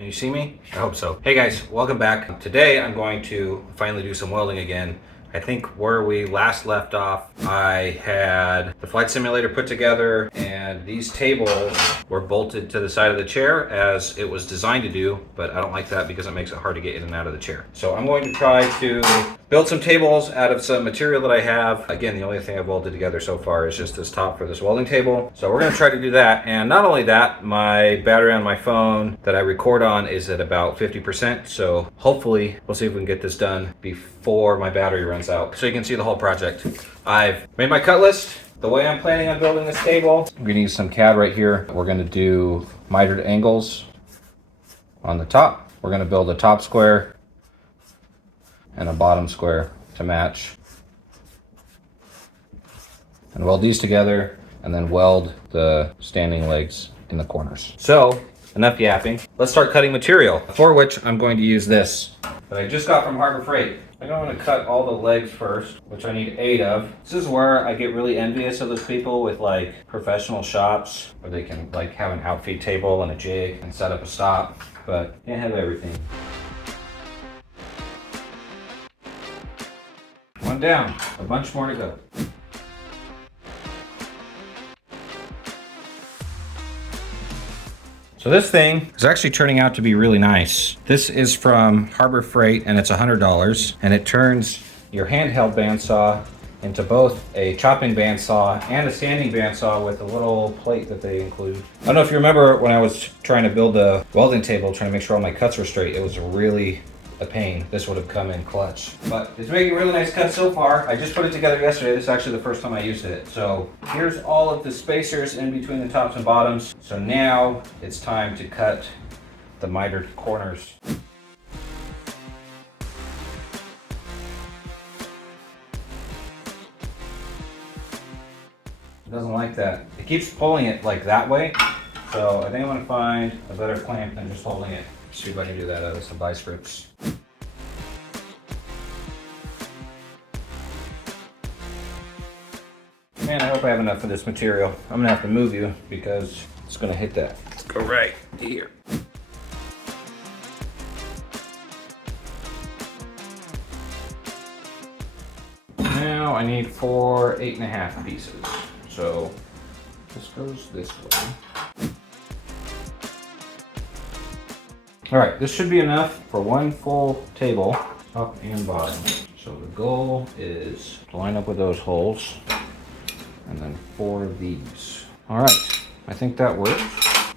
Can you see me? I hope so. Hey guys, welcome back. Today I'm going to finally do some welding again. I think where we last left off, I had the flight simulator put together and these tables were bolted to the side of the chair as it was designed to do, but I don't like that because it makes it hard to get in and out of the chair. So I'm going to try to build some tables out of some material that I have. Again, the only thing I've welded together so far is just this top for this welding table. So we're gonna try to do that. And not only that, my battery on my phone that I record on is at about 50%. So hopefully we'll see if we can get this done before my battery runs out. So you can see the whole project. I've made my cut list. The way I'm planning on building this table, I'm gonna use some CAD right here. We're gonna do mitered angles on the top. We're gonna build a top square and a bottom square to match. And weld these together and then weld the standing legs in the corners. So, enough yapping. Let's start cutting material, for which I'm going to use this that I just got from Harbor Freight. I'm going to cut all the legs first, which I need 8 of. This is where I get really envious of those people with like professional shops where they can like have an outfeed table and a jig and set up a stop, but can't have everything. One down, a bunch more to go. So this thing is actually turning out to be really nice. This is from Harbor Freight and it's $100 and it turns your handheld bandsaw into both a chopping bandsaw and a standing bandsaw with a little plate that they include. I don't know if you remember when I was trying to build a welding table, trying to make sure all my cuts were straight, it was really a pain. This would have come in clutch. But it's making really nice cuts so far. I just put it together yesterday. This is actually the first time I used it. So here's all of the spacers in between the tops and bottoms. So now it's time to cut the mitered corners. It doesn't like that. It keeps pulling it like that way. So I think I'm gonna find a better clamp than just holding it. See if I can do that out of some vice grips. Man, I hope I have enough of this material. I'm gonna have to move you because it's gonna hit that. Let's go right here. Now I need 4 8.5 pieces. So this goes this way. All right, this should be enough for one full table, top and bottom. So the goal is to line up with those holes and then 4 of these. All right, I think that works.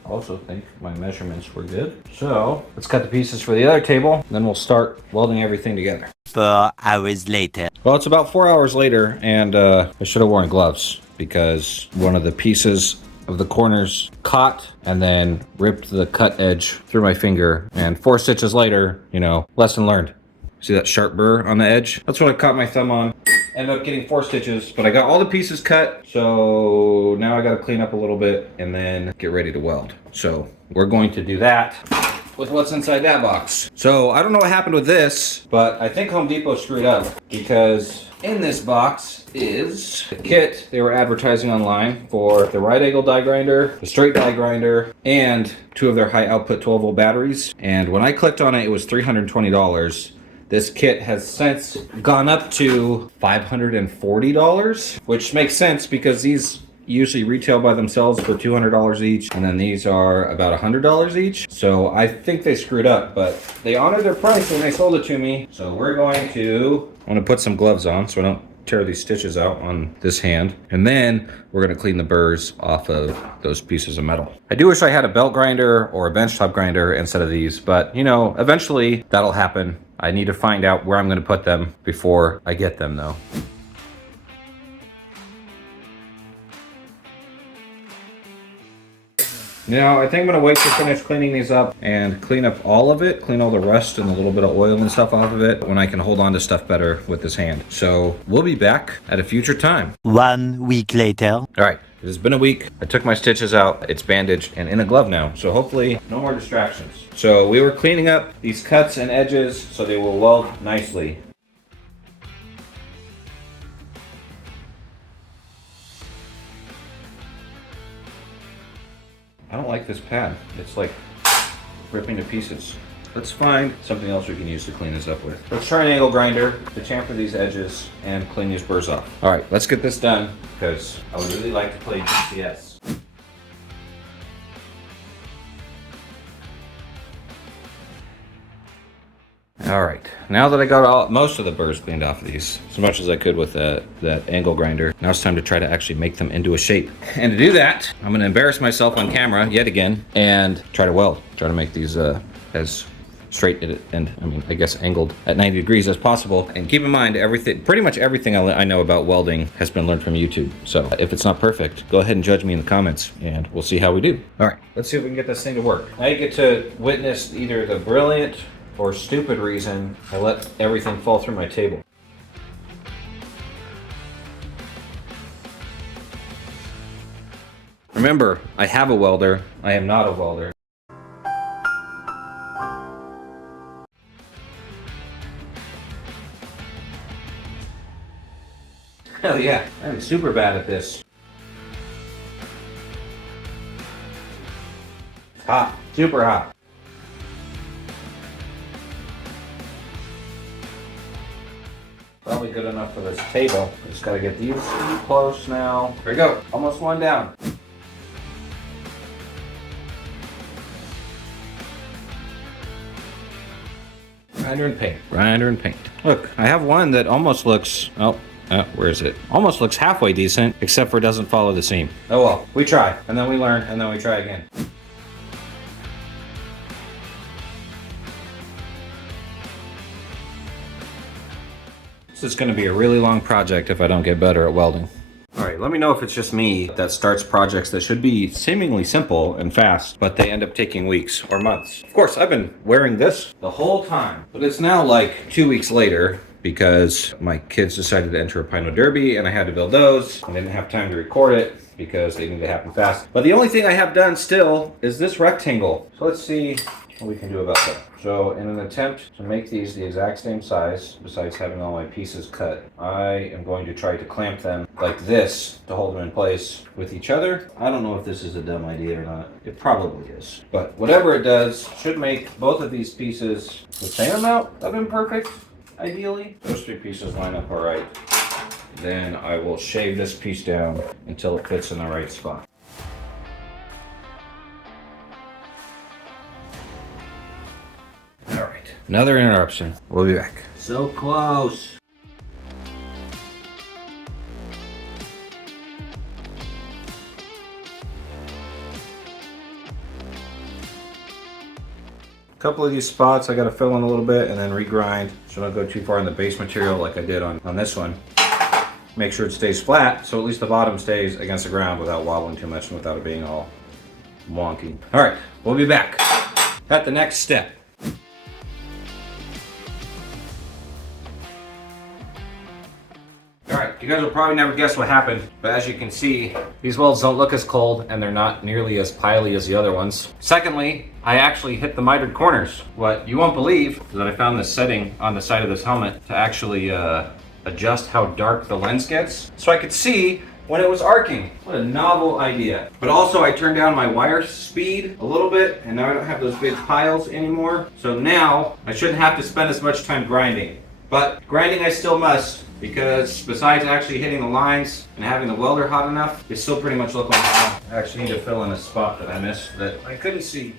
I also think my measurements were good. So let's cut the pieces for the other table, and then we'll start welding everything together. 4 hours later. Well, it's about 4 hours later, and I should have worn gloves because one of the pieces of the corners caught and then ripped the cut edge through my finger, and 4 stitches later, you know, lesson learned. See that sharp burr on the edge? That's what I caught my thumb on. Ended up getting 4 stitches, but I got all the pieces cut, so now I gotta clean up a little bit and then get ready to weld. So we're going to do that with what's inside that box. So I don't know what happened with this, but I think Home Depot screwed up because in this box is the kit they were advertising online for the right angle die grinder, the straight die grinder, and 2 of their high output 12-volt batteries. And when I clicked on it, it was $320. This kit has since gone up to $540, which makes sense because these usually retail by themselves for $200 each, and then these are about $100 each. So I think they screwed up, but they honored their price when they sold it to me. So we're going to, I'm gonna put some gloves on so I don't tear these stitches out on this hand, and then we're gonna clean the burrs off of those pieces of metal. I do wish I had a belt grinder or a benchtop grinder instead of these, but you know, eventually that'll happen. I need to find out where I'm gonna put them before I get them though. Now, I think I'm gonna wait to finish cleaning these up and clean up all of it, clean all the rust and a little bit of oil and stuff off of it when I can hold on to stuff better with this hand. So we'll be back at a future time. 1 week later. All right, it has been a week. I took my stitches out, it's bandaged and in a glove now. So hopefully no more distractions. So we were cleaning up these cuts and edges so they will weld nicely. I don't like this pad. It's like ripping to pieces. Let's find something else we can use to clean this up with. Let's try an angle grinder to chamfer these edges and clean these burrs off. All right, let's get this done because I would really like to play GCS. All right, now that I got most of the burrs cleaned off of these, as much as I could with that angle grinder, now it's time to try to actually make them into a shape. And to do that, I'm gonna embarrass myself on camera yet again and try to weld. Try to make these as straight and I guess angled at 90 degrees as possible. And keep in mind, pretty much everything I know about welding has been learned from YouTube. So if it's not perfect, go ahead and judge me in the comments and we'll see how we do. All right, let's see if we can get this thing to work. Now you get to witness either the brilliant or stupid reason I let everything fall through my table. Remember, I have a welder. I am not a welder. Hell yeah, I'm super bad at this. It's hot, super hot. Probably good enough for this table. Just gotta get these close now. Here we go, almost one down. Grinder and paint, grinder and paint. Look, I have one that almost looks, where is it? Almost looks halfway decent, except for it doesn't follow the seam. Oh well, we try, and then we learn, and then we try again. This is going to be a really long project if I don't get better at welding. All right, let me know if it's just me that starts projects that should be seemingly simple and fast, but they end up taking weeks or months. Of course, I've been wearing this the whole time, but it's now like 2 weeks later because my kids decided to enter a Pino Derby and I had to build those. I didn't have time to record it because they need to happen fast. But the only thing I have done still is this rectangle. So let's see what we can do about that. So in an attempt to make these the exact same size, besides having all my pieces cut, I am going to try to clamp them like this to hold them in place with each other. I don't know if this is a dumb idea or not. It probably is. But whatever it does should make both of these pieces the same amount of imperfect, ideally. Those 3 pieces line up all right. Then I will shave this piece down until it fits in the right spot. Another interruption. We'll be back. So close. A couple of these spots I gotta fill in a little bit and then regrind so I don't go too far in the base material like I did on this one. Make sure it stays flat so at least the bottom stays against the ground without wobbling too much and without it being all wonky. All right, we'll be back at the next step. Alright, you guys will probably never guess what happened, but as you can see, these welds don't look as cold and they're not nearly as pily as the other ones. Secondly, I actually hit the mitered corners. What you won't believe is that I found this setting on the side of this helmet to actually adjust how dark the lens gets so I could see when it was arcing. What a novel idea. But also I turned down my wire speed a little bit and now I don't have those big piles anymore. So now I shouldn't have to spend as much time grinding. But grinding I still must, because besides actually hitting the lines and having the welder hot enough, they still pretty much look like I actually need to fill in a spot that I missed that I couldn't see.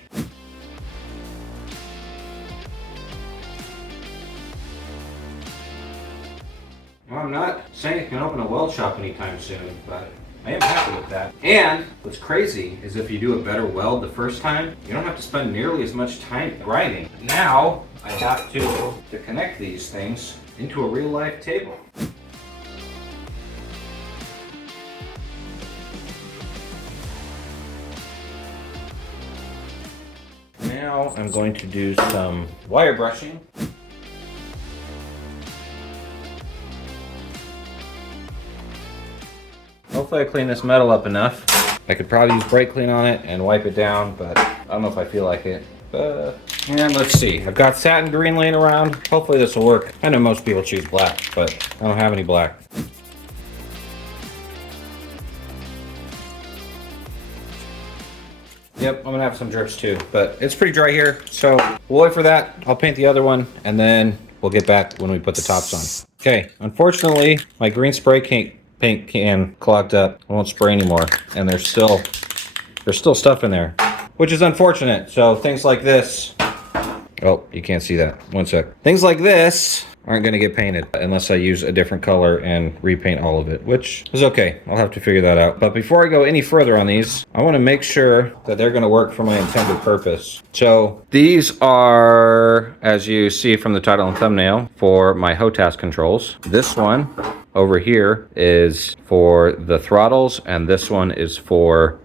Well, I'm not saying I can open a weld shop anytime soon, but I am happy with that. And what's crazy is if you do a better weld the first time, you don't have to spend nearly as much time grinding. Now I have to connect these things into a real life table. Now I'm going to do some wire brushing. Hopefully I clean this metal up enough. I could probably use brake clean on it and wipe it down, but I don't know if I feel like it. And let's see, I've got satin green laying around. Hopefully this will work. I know most people choose black, but I don't have any black. Yep, I'm gonna have some drips too, but it's pretty dry here, so we'll wait for that. I'll paint the other one, and then we'll get back when we put the tops on. Okay, unfortunately, my green spray paint can clogged up. I won't spray anymore, and there's still stuff in there, which is unfortunate. So things like this, oh, you can't see that. One sec. Things like this aren't going to get painted unless I use a different color and repaint all of it, which is okay. I'll have to figure that out. But before I go any further on these, I want to make sure that they're going to work for my intended purpose. So these are, as you see from the title and thumbnail, for my HOTAS controls. This one over here is for the throttles, and this one is for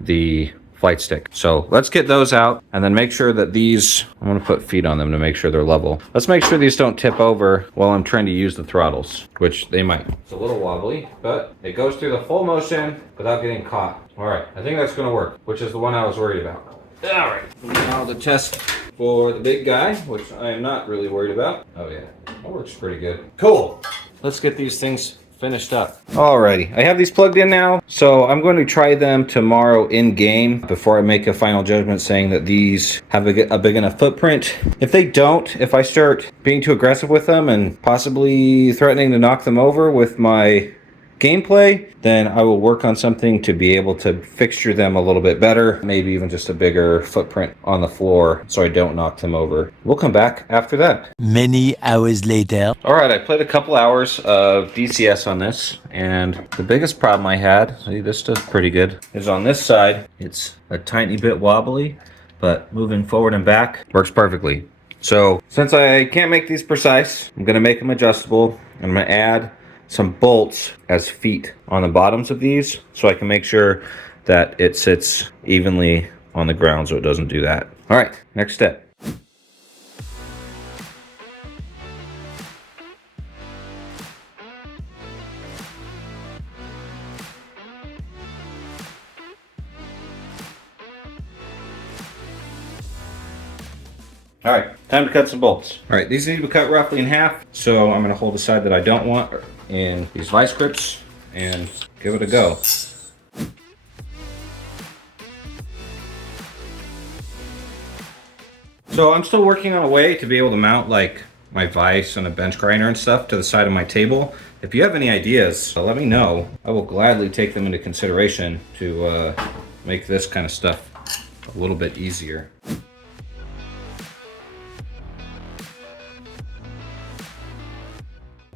the flight stick. So let's get those out and then make sure that these, I'm going to put feet on them to make sure they're level. Let's make sure these don't tip over while I'm trying to use the throttles, which they might. It's a little wobbly, but it goes through the full motion without getting caught. All right, I think that's going to work, which is the one I was worried about. All right, now the test for the big guy, which I am not really worried about. Oh yeah, that works pretty good. Cool. Let's get these things finished up. Alrighty, I have these plugged in now, so I'm going to try them tomorrow in game before I make a final judgment saying that these have a big enough footprint. If they don't, if I start being too aggressive with them and possibly threatening to knock them over with my gameplay, then I will work on something to be able to fixture them a little bit better, maybe even just a bigger footprint on the floor so I don't knock them over. We'll come back after that. Many hours later. All right, I played a couple hours of DCS on this, and the biggest problem I had, see, this does pretty good, is on this side. It's a tiny bit wobbly, but moving forward and back works perfectly. So since I can't make these precise, I'm gonna make them adjustable. I'm gonna add some bolts as feet on the bottoms of these so I can make sure that it sits evenly on the ground so it doesn't do that. All right, next step. All right, time to cut some bolts. All right, these need to be cut roughly in half, so I'm gonna hold the side that I don't want in these vice grips and give it a go. So I'm still working on a way to be able to mount like my vise and a bench grinder and stuff to the side of my table. If you have any ideas, let me know. I will gladly take them into consideration to make this kind of stuff a little bit easier.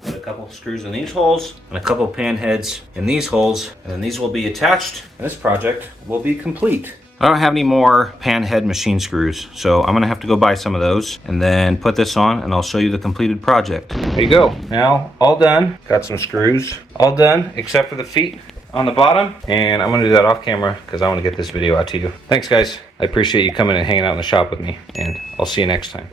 Put a couple screws in these holes and a couple pan heads in these holes, and then these will be attached and this project will be complete. I don't have any more pan head machine screws, so I'm gonna have to go buy some of those and then put this on, and I'll show you the completed project. There you go. Now, all done. Got some screws. All done, except for the feet on the bottom, and I'm gonna do that off camera because I want to get this video out to you. Thanks guys. I appreciate you coming and hanging out in the shop with me, and I'll see you next time.